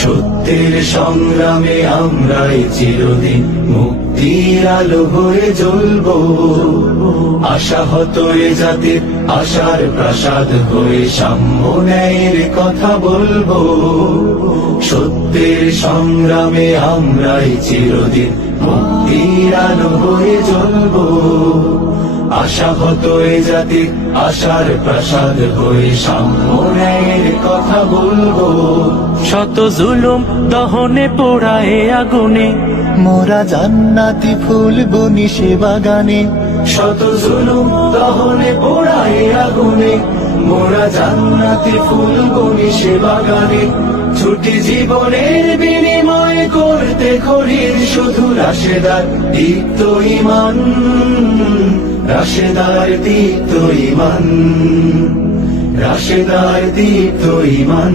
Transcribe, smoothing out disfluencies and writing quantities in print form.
সত্যের সংগ্রামে আমরাই চিরদিন মুক্তির আলো হয়ে জ্বলবো। আশাহত এ জাতির আশার প্রাসাদ হয়ে সাম্য ন্যায়ের কথা বলবো। সত্যের সংগ্রামে আমরাই চিরদিন মুক্তির আলো হয়ে জ্বলবো। আশাহত এ জাতির আশার প্রাসাদ হয়ে সাম্য ন্যায়ের কথা বলবো। শত জুলুম দহনে পোড়ায় আগুনে মোরা জান্নাতি ফুল বুনি সে বাগানে। শত জুলুম দহনে পোড়ায় আগুনে, মোরা জান্নাতি ফুল বুনি সে বাগানে। ছুটি জীবনের বিনিময় করতে খরিদ শুধু রাশেদার দীপ্ত ঈমান, রাশেদার দীপ্ত ঈমান, রাশেদার দীপ্ত ঈমান।